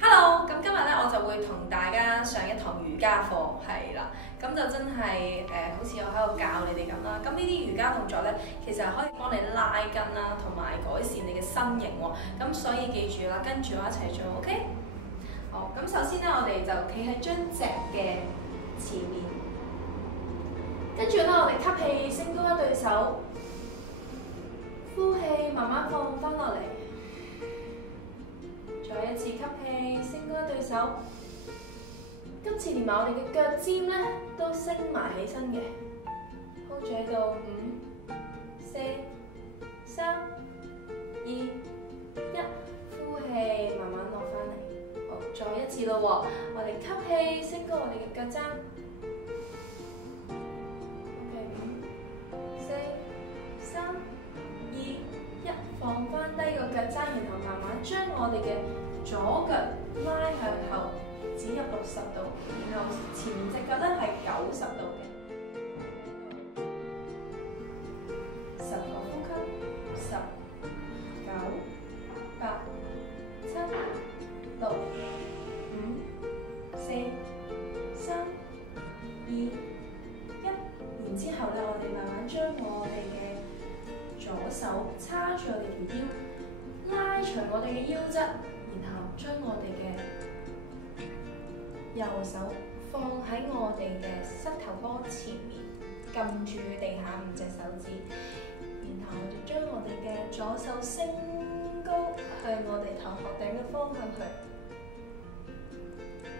Hello，咁今日咧我就會同大家上一堂瑜伽課，係啦，咁就真係好似我喺度教你哋咁啦。咁呢啲瑜伽動作咧，其實係可以幫你拉筋啦，同埋改善你嘅身形喎。咁所以記住啦，跟住我一齊做 ，OK？ 好，咁首先咧，我哋就企喺張席嘅前面，跟住咧我哋吸氣，升高一對手，呼氣，慢慢放翻落嚟。再一次吸氣，升高一對手。今次連埋我哋嘅腳尖咧都升埋起身嘅，hold住喺度，5、4、3、2、1，呼氣，慢慢落翻嚟。好，再一次咯喎，我哋吸氣，升高我哋嘅腳踭。OK，5、4、3、2、1，放翻低個腳踭，然後慢慢將我哋嘅左腳拉向後，指入60度，然後前隻腳咧係90度嘅。10個呼吸，10、9、8、7、6、5、4、3、2、1。然之後咧，我哋慢慢將我哋嘅左手叉住我哋條腰，拉長我哋嘅腰側。然後將我哋嘅右手放喺我哋嘅膝頭哥前面，撳住地下5隻手指，然後我哋將我哋嘅左手升高向我哋頭殼頂嘅方向去，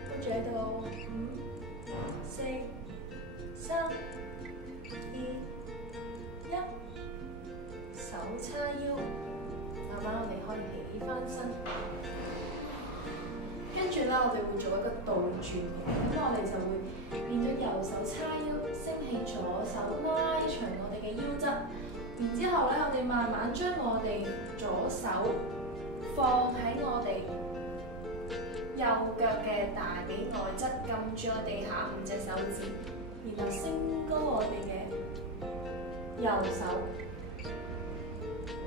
跟住喺度5、4、3、2、1，手叉腰，慢慢我哋可以起翻身。跟住咧，我哋會做一個倒轉嘅，咁我哋就會變咗右手叉腰，升起左手拉長我哋嘅腰側，然之後咧，我哋慢慢將我哋左手放喺我哋右腳嘅大髀內側，撳住我地下5隻手指，然後升高我哋嘅右手。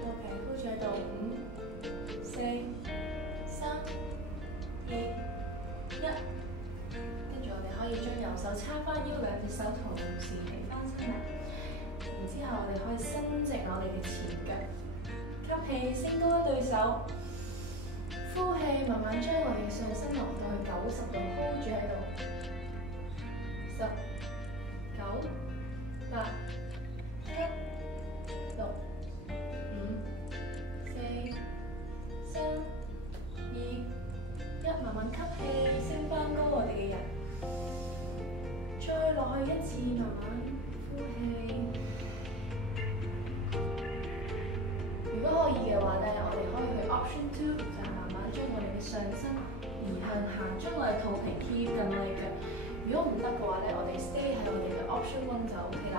OK，hold住喺度5、4、3、2、1，跟住我哋可以將右手叉翻腰，兩隻手同時起翻身啦。然之後我哋可以伸直我哋嘅前腳，吸氣升高一對手，呼氣慢慢將我哋嘅上身落到去90度，hold住喺度。10、9、8、7、6、5、4、3、2、1，慢慢吸氣，升翻高我哋嘅人，再落去一次，慢慢呼氣。如果可以嘅話咧，我哋可以去 option 2，就係慢慢將我哋嘅上身移向下，將我哋肚皮貼近我哋腳。如果唔得嘅話咧，我哋 stay 喺我哋嘅 option 1就 OK 啦。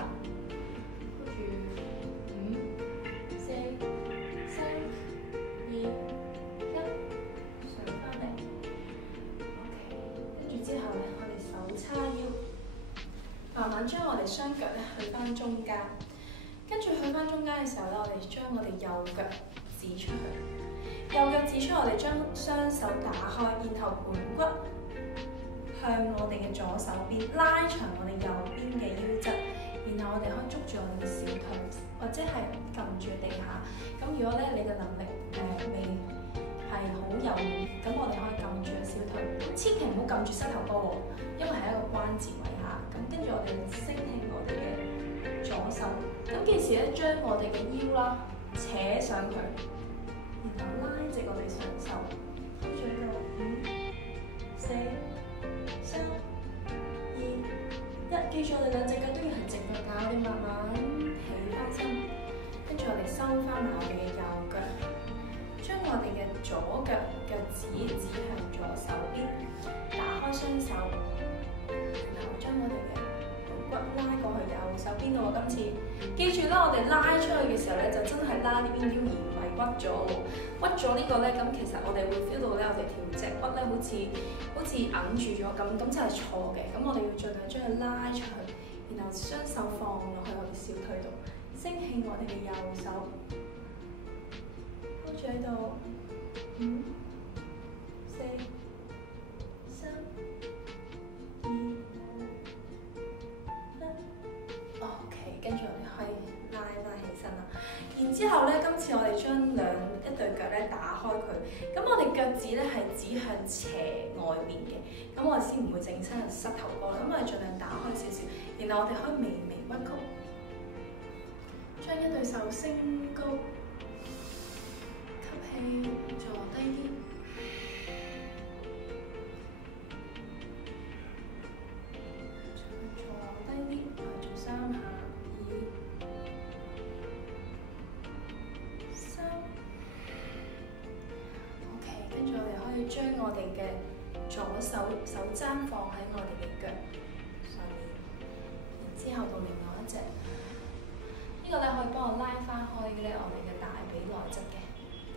跟住5、4、3、2、1，上翻嚟。之後咧，我哋手叉腰，慢慢將我哋雙腳咧去翻中間，跟住去翻中間嘅時候咧，我哋將我哋右腳指出去，右腳指出，我哋將雙手打開，然後盤骨向我哋嘅左手邊拉長我哋右邊嘅腰側，然後我哋可以捉住我哋嘅小腿，或者係撳住地下。咁如果咧你嘅能力未係好柔軟，咁我哋可以撳住個小腿，千祈唔好撳住膝頭哥喎，因為係一個關節位下。咁跟住我哋升起我哋嘅左手，咁記時咧將我哋嘅腰啦扯上去，然後拉直我哋雙手，跟住喺度5、4、3、2、1，記住我哋兩隻腳都要係直腳㗎，我哋慢慢起翻身，跟住我哋收翻埋我哋嘅右腳。將我哋嘅左腳腳趾指向左手邊，打開雙手，然後將我哋嘅盤骨拉過去右手邊咯喎。今次記住啦，我哋拉出去嘅時候咧，就真係拉呢邊腰，而唔係屈咗喎。屈咗呢個咧，咁其實我哋會 feel 到咧，我哋條脊骨咧好似揞住咗咁真係錯嘅。咁我哋要盡量將佢拉出去，然後雙手放落去我哋小腿度，升起我哋嘅右手。住喺度，5、4、咁我哋腳趾咧係指向斜外邊嘅，咁我哋先唔會整親膝頭哥啦。咁我哋盡量打開少少，然後我哋可以微微屈曲，將一對手升高，吸氣，坐低啲，坐低啲，我哋做3下。將我哋嘅左手踭放喺我哋嘅腳上面，然之後到另外一隻，呢個咧可以幫我拉翻開咧我哋嘅大髀內側嘅，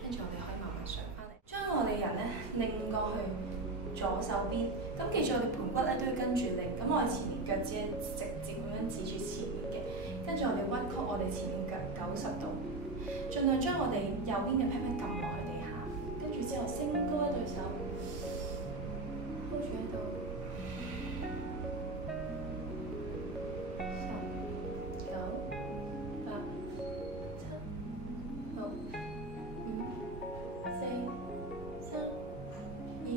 跟住我哋可以慢慢上翻嚟。將我哋人咧擰過去左手邊，咁記住我哋盤骨咧都要跟住擰，咁我哋前面腳趾係直接咁樣指住前面嘅，跟住我哋屈曲我哋前面腳90度，盡量將我哋右邊嘅 pat pat 撳落去地下。跟住之後升高一對手 ，hold 住喺度，10、9、8、7、6、5、4、3、2、1。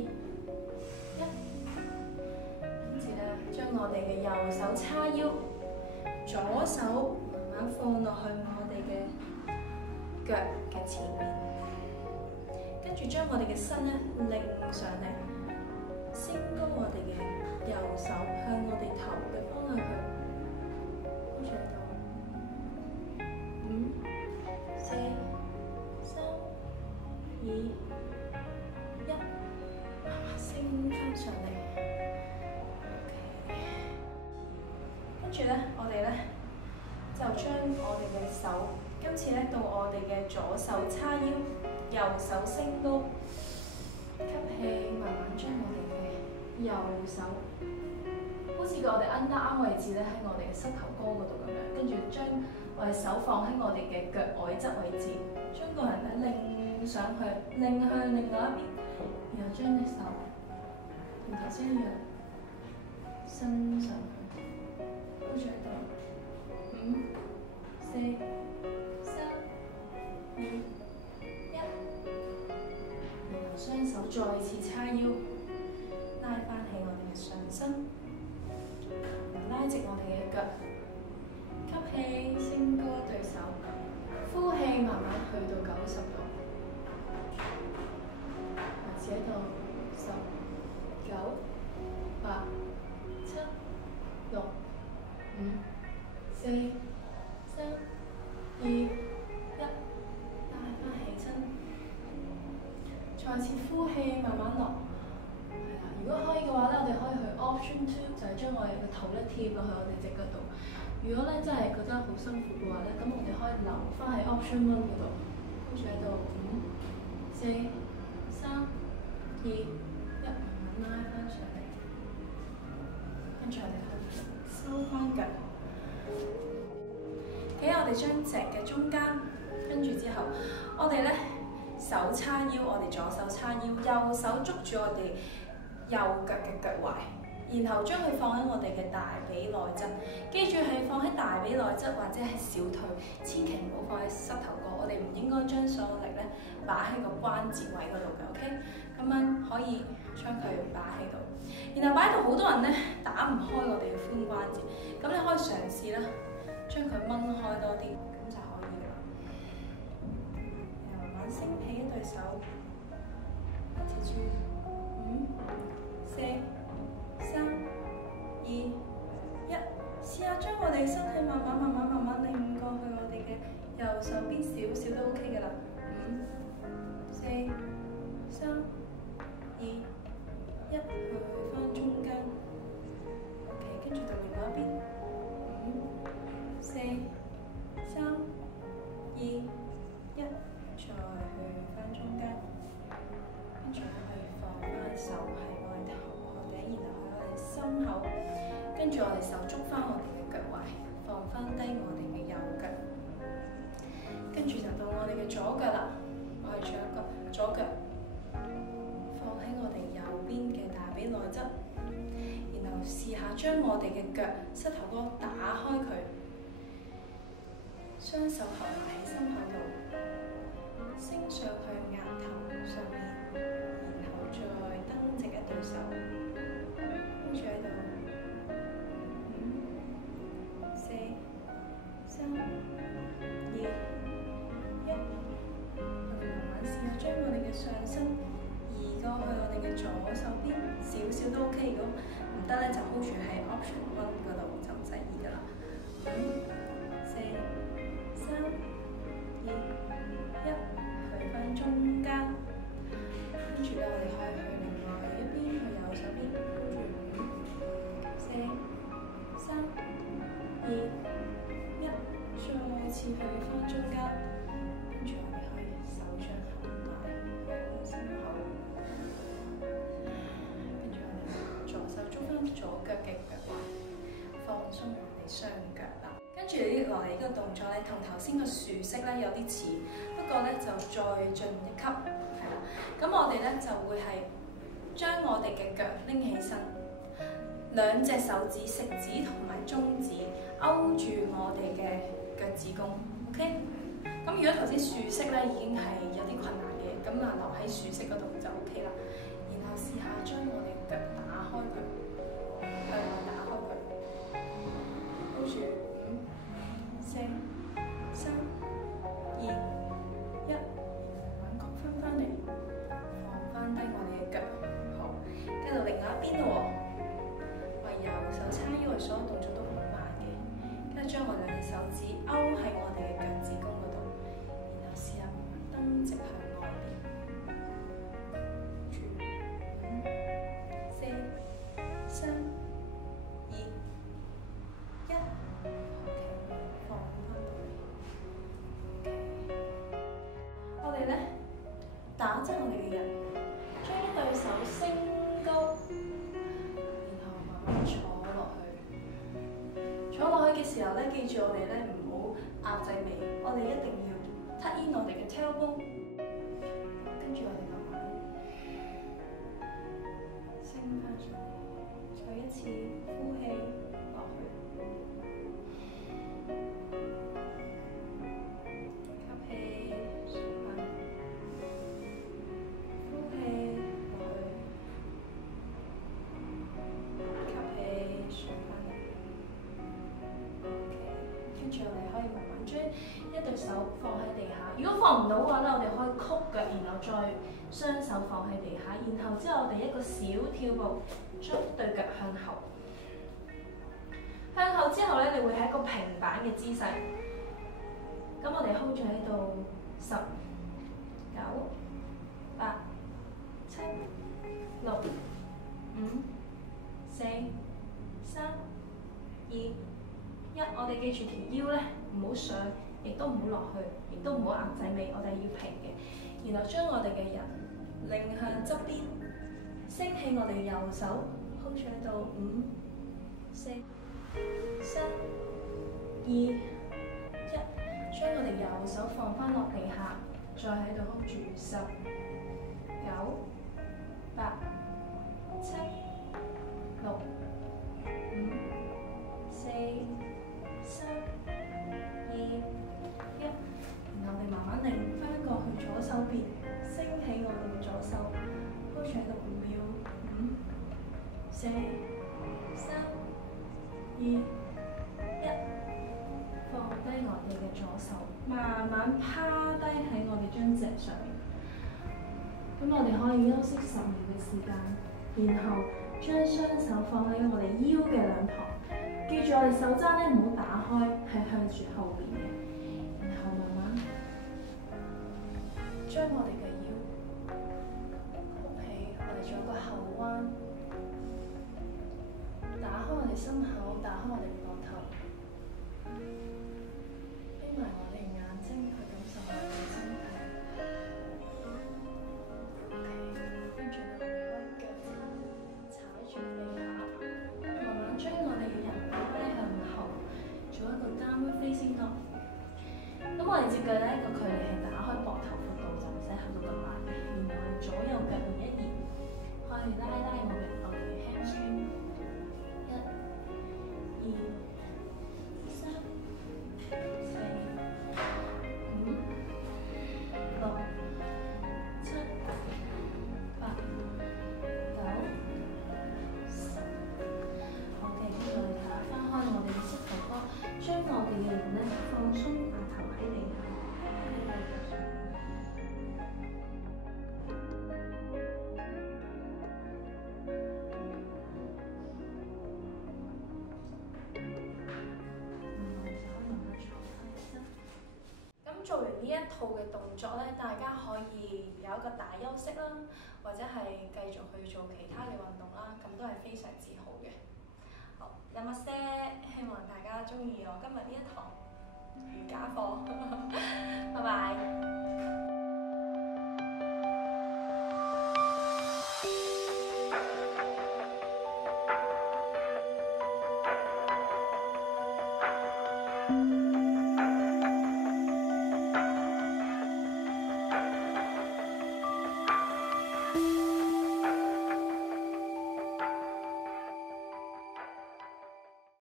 跟住咧，將我哋嘅右手叉腰，左手慢慢放落去我哋嘅腳嘅前面。跟住將我哋嘅身咧擰上嚟，升高我哋嘅右手向我哋頭嘅方向去，好似喺度，5、4、3、2、1，慢慢升翻上嚟。OK， 跟住咧，我哋咧就將我哋嘅手，今次咧到我哋嘅左手叉腰。右手升高，吸氣，慢慢將我哋嘅右手，好似我哋 underarm 位置咧喺我哋嘅膝頭哥嗰度咁樣，跟住將我哋手放喺我哋嘅腳外側位置，將個人咧擰上去，擰向另外一邊，然後將隻手同頭先一樣伸上去，好似喺度，5、4、3、2。雙手再次叉腰，拉翻起我哋嘅上身，拉直我哋嘅腳，吸氣升高一對手，呼氣慢慢去到90度，維持喺度10、9、8、7、6、5、4、3、2、1，拉翻起身。再次呼氣，慢慢落，係啦。如果可以嘅話咧，我哋可以去 option 2，就係將我哋嘅頭咧貼落去我哋隻腳度。如果咧真係覺得好辛苦嘅話咧，咁我哋可以留翻喺 option 1嗰度，跟住喺度5、4、3、2、1，慢慢拉翻上嚟，跟住我哋去收翻腳，企喺我哋張席嘅中間，跟住之後我哋咧。手叉腰，我哋左手叉腰，右手捉住我哋右腳嘅腳踝，然後將佢放喺我哋嘅大髀內側。記住係放喺大髀內側或者係小腿，千祈唔好放喺膝頭哥。我哋唔應該將所有力咧擺喺個關節位嗰度嘅 ，OK？ 咁樣可以將佢擺喺度，然後擺喺度好多人咧打唔開我哋嘅髖關節，咁你可以嘗試啦，將佢掹開多啲。升起一對手，接住5、4、3、2、1，試下將我哋身體慢慢擰過去我哋嘅右手邊少少都 OK 嘅啦。5、4、3、2、1，去翻中間。OK， 跟住到另外一邊。5、4、3、2、1。再去翻中間，跟住可以放翻手喺我哋頭殼頂，然後喺我哋心口，跟住我哋手捉翻我哋嘅腳踝，放翻低我哋嘅右腳，跟住就到我哋嘅左腳啦。我哋將一個左腳放喺我哋右邊嘅大髀內側，然後試下將我哋嘅腳膝頭哥打開佢，雙手合埋喺心口度。升上去額頭上面，然後再蹬直一對手，跟住喺度5、4、3、2、1。我哋慢慢試下將我哋嘅上身移過去我哋嘅左手邊，少少都 OK。如果唔得咧，就 hold 住喺 option 1嗰度，就唔使移噶啦。5、4、3、2、1，去翻中間。跟住咧，我哋可以去另外一邊，去右手邊 hold 住5、4、3、2、1，再次去翻中間。跟住我哋可以手掌合埋向心口。跟住我哋左手捉翻左腳嘅腳踝，放鬆我哋雙腳啦。跟住落嚟呢個動作咧，同頭先個樹式咧有啲似，不過咧就再進一級，係啦。咁我哋咧就會係將我哋嘅腳拎起身，兩隻手指食指同埋中指勾住我哋嘅腳趾公 ，OK？ 咁如果頭先樹式咧已經係有啲困難嘅，咁啊留喺樹式嗰度就 OK 啦。然後試下將我哋腳打開佢，向外打開佢，跟住5、4、3、2、1，慢慢曲翻翻嚟，放翻低我哋嘅腳。好，跟到另外一邊咯喎。我右手叉腰，所有動作都好慢嘅，跟住將我兩隻手指勾喺我哋嘅腳趾公嗰度，然後試下慢慢蹬直向外邊。住5、4、3、2、1，OK，放翻到嚟。OK， 我哋咧打側我哋嘅人，將一對手升高，然後慢慢坐落去。坐落去嘅時候咧，記住我哋咧唔好壓制尾，我哋一定要 tuck in 我哋嘅 tailbone， 跟住我哋慢慢升翻上嚟，再一次呼氣落去，吸氣上翻嚟，呼氣落去，吸氣上翻嚟。OK， 跟住我哋可以慢慢將一對手放喺地下。如果放唔到嘅話咧，我哋可以曲腳，然後再雙手放喺地下，然後之後我哋一個小跳步，將對腳向後。向後之後咧，你會係一個平板嘅姿勢。咁我哋 hold 住喺度10、9、8、7、6、5、4、3、2、1，我哋記住條腰咧唔好上，亦都唔好落去，亦都唔好壓制尾，我哋要平嘅。然後將我哋嘅人擰向側邊，升起我哋右手 hold 住喺度5、4、3、2、1，將我哋右手放翻落地下，再喺度 hold 住10、9、8、7、6、5、4、3、2、1，然後我哋慢慢擰翻過去左手邊，升起我哋嘅左手 hold 住喺度5秒，5、4、3、2、1，放低我哋嘅左手，慢慢趴低喺我哋張席上面。咁我哋可以休息10秒嘅時間，然後將雙手放喺我哋腰嘅兩旁。記住我哋手踭咧唔好打開，係向住後邊嘅。然後慢慢將我哋嘅腰曲起，我哋做一個後彎，打開我哋心口，打開我哋膊頭，閉埋我哋眼睛去感受我哋嘅身體。OK， 跟住咧我哋可以腳踩住地下，慢慢將我哋嘅人擺向後，做一個 downward facing dog。咁我哋隻腳咧個距離係打開膊頭闊度，就唔使行到咁埋嘅。然後我哋左右腳移一移，可以拉我哋嘅 hamstring。1、2、3、4、5、6、個大休息啦，或者係繼續去做其他嘅運動啦，咁都係非常之好嘅。好，飲下些，希望大家中意我今日呢一堂瑜伽課，拜拜。